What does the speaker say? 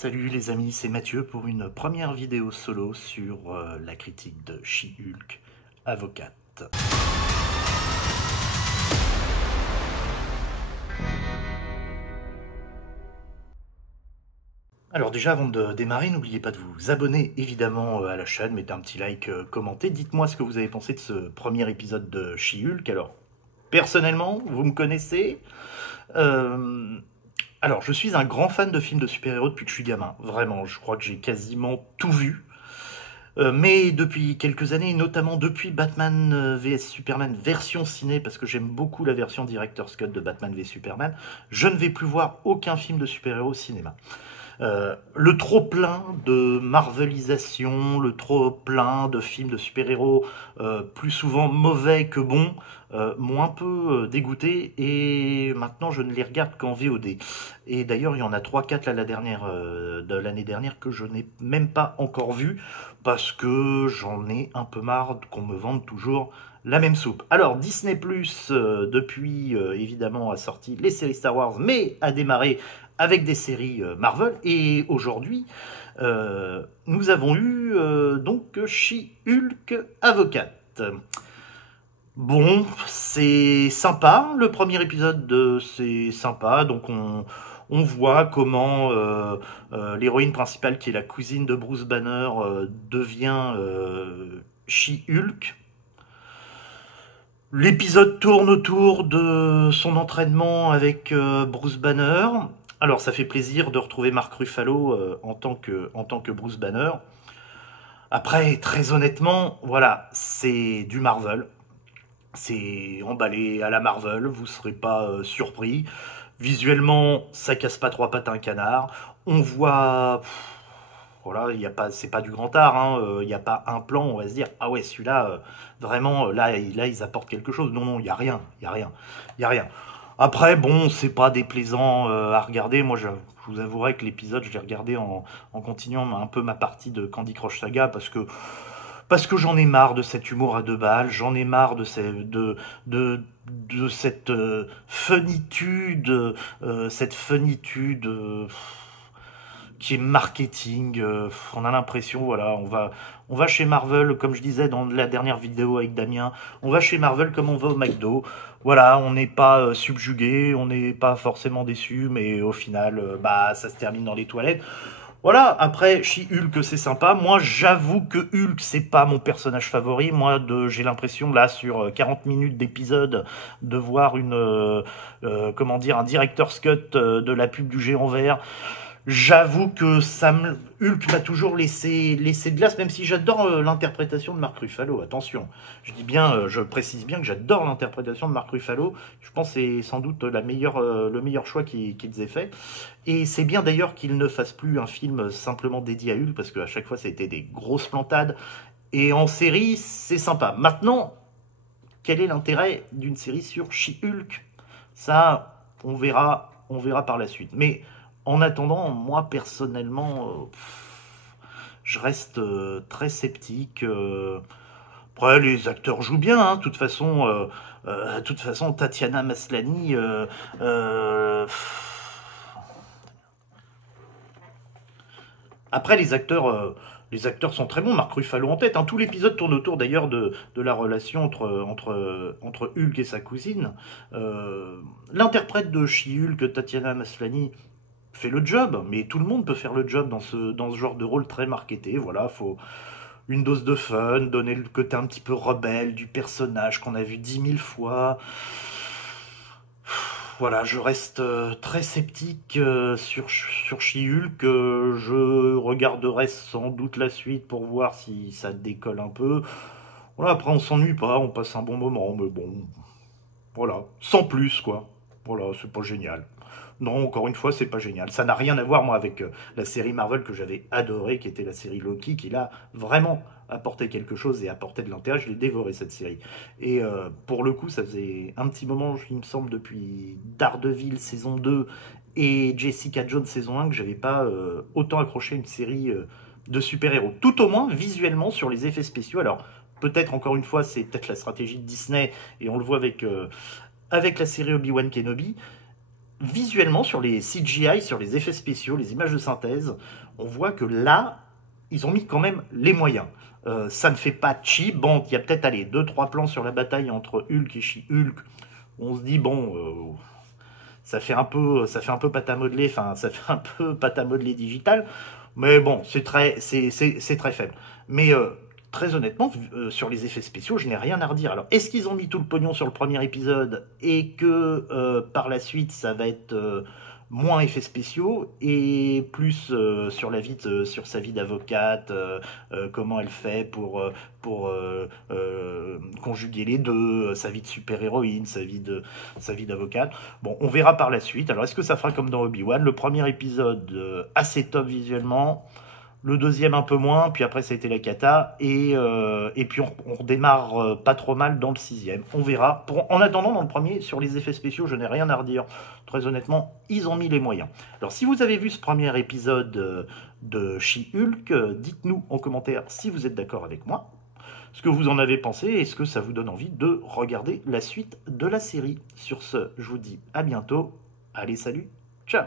Salut les amis, c'est Mathieu pour une première vidéo solo sur la critique de She-Hulk, Avocate. Alors déjà avant de démarrer, n'oubliez pas de vous abonner évidemment à la chaîne, mettez un petit like, commentez, dites-moi ce que vous avez pensé de ce premier épisode de She-Hulk. Alors personnellement, vous me connaissez, alors je suis un grand fan de films de super-héros depuis que je suis gamin, vraiment, je crois que j'ai quasiment tout vu. Mais depuis quelques années, notamment depuis Batman vs Superman version ciné, parce que j'aime beaucoup la version Director's Cut de Batman vs Superman, je ne vais plus voir aucun film de super-héros au cinéma. Le trop-plein de marvelisation, le trop-plein de films de super-héros plus souvent mauvais que bons, m'ont un peu dégoûté et maintenant je ne les regarde qu'en VOD. Et d'ailleurs il y en a 3-4 là, de l'année dernière que je n'ai même pas encore vu parce que j'en ai un peu marre qu'on me vende toujours la même soupe. Alors Disney Plus depuis évidemment a sorti les séries Star Wars mais a démarré avec des séries Marvel. Et aujourd'hui, nous avons eu donc She-Hulk Avocate. Bon, c'est sympa. Le premier épisode, c'est sympa. Donc on voit comment l'héroïne principale, qui est la cousine de Bruce Banner, devient She-Hulk. L'épisode tourne autour de son entraînement avec Bruce Banner. Alors ça fait plaisir de retrouver Mark Ruffalo en tant que Bruce Banner. Après, très honnêtement, voilà, c'est du Marvel. C'est emballé à la Marvel, vous ne serez pas surpris. Visuellement, ça casse pas trois pattes à un canard. On voit... Voilà, c'est pas du grand art, hein, il n'y a pas un plan, on va se dire, ah ouais, celui-là, vraiment, là, ils apportent quelque chose. Non, non, il n'y a rien, il n'y a rien, il n'y a rien. Après, bon, c'est pas déplaisant à regarder. Moi, je vous avouerai que l'épisode, je l'ai regardé en continuant un peu ma partie de Candy Crush Saga parce que j'en ai marre de cet humour à deux balles, j'en ai marre de cette cette funitude qui est marketing. On a l'impression, voilà, on va chez Marvel, comme je disais dans la dernière vidéo avec Damien, on va chez Marvel comme on va au McDo. Voilà, on n'est pas subjugué, on n'est pas forcément déçu, mais au final, bah, ça se termine dans les toilettes. Voilà, après, She-Hulk, c'est sympa. Moi, j'avoue que Hulk, c'est pas mon personnage favori. Moi, j'ai l'impression, là, sur 40 minutes d'épisode, de voir comment dire, un director's cut de la pub du géant vert. J'avoue que Hulk m'a toujours laissé de glace, même si j'adore l'interprétation de Mark Ruffalo. Attention, je précise bien que j'adore l'interprétation de Mark Ruffalo. Je pense que c'est sans doute le meilleur choix qu'ils aient fait. Et c'est bien d'ailleurs qu'ils ne fassent plus un film simplement dédié à Hulk, parce qu'à chaque fois, ça a été des grosses plantades. Et en série, c'est sympa. Maintenant, quel est l'intérêt d'une série sur She-Hulk? Ça, on verra par la suite. Mais en attendant, moi personnellement, je reste très sceptique. Après, les acteurs jouent bien, hein. De toute façon, Tatiana Maslany. Après, les acteurs sont très bons. Mark Ruffalo en tête, hein. Tout l'épisode tourne autour d'ailleurs de la relation entre Hulk et sa cousine. L'interprète de She-Hulk, Tatiana Maslany, fait le job, mais tout le monde peut faire le job dans ce genre de rôle très marketé. Voilà, faut une dose de fun, donner le côté un petit peu rebelle du personnage qu'on a vu 10 000 fois. Voilà, je reste très sceptique sur She-Hulk. Je regarderai sans doute la suite pour voir si ça décolle un peu. Voilà, après on s'ennuie pas, on passe un bon moment, mais bon, voilà, sans plus quoi. Voilà, c'est pas génial. Non, encore une fois, c'est pas génial. Ça n'a rien à voir, moi, avec la série Marvel que j'avais adorée, qui était la série Loki, qui là, vraiment apporté quelque chose et apporté de l'intérêt. Je l'ai dévoré, cette série. Et pour le coup, ça faisait un petit moment, il me semble, depuis Daredevil saison 2 et Jessica Jones saison 1, que j'avais pas autant accroché une série de super-héros. Tout au moins, visuellement, sur les effets spéciaux. Alors, peut-être, encore une fois, c'est peut-être la stratégie de Disney, et on le voit avec la série Obi-Wan Kenobi. visuellement, sur les CGI, sur les effets spéciaux, les images de synthèse, on voit que là, ils ont mis quand même les moyens. Ça ne fait pas cheap. Bon, il y a peut-être, allez, 2-3 plans sur la bataille entre Hulk et She-Hulk. On se dit, bon, ça fait un peu pâte à modeler, enfin, ça fait un peu pâte à modeler digital. Mais bon, c'est très faible. Mais très honnêtement, sur les effets spéciaux, je n'ai rien à redire. Alors, est-ce qu'ils ont mis tout le pognon sur le premier épisode et que par la suite, ça va être moins effets spéciaux et plus sur sa vie d'avocate, comment elle fait pour conjuguer les deux, sa vie de super-héroïne, sa vie d'avocate. Bon, on verra par la suite. Alors, est-ce que ça fera comme dans Obi-Wan? Le premier épisode, assez top visuellement. Le deuxième un peu moins, puis après ça a été la cata, et puis on redémarre pas trop mal dans le sixième. On verra. En attendant, dans le premier, sur les effets spéciaux, je n'ai rien à redire. Très honnêtement, ils ont mis les moyens. Alors si vous avez vu ce premier épisode de She-Hulk, dites-nous en commentaire si vous êtes d'accord avec moi, ce que vous en avez pensé, est-ce que ça vous donne envie de regarder la suite de la série. Sur ce, je vous dis à bientôt. Allez, salut, ciao.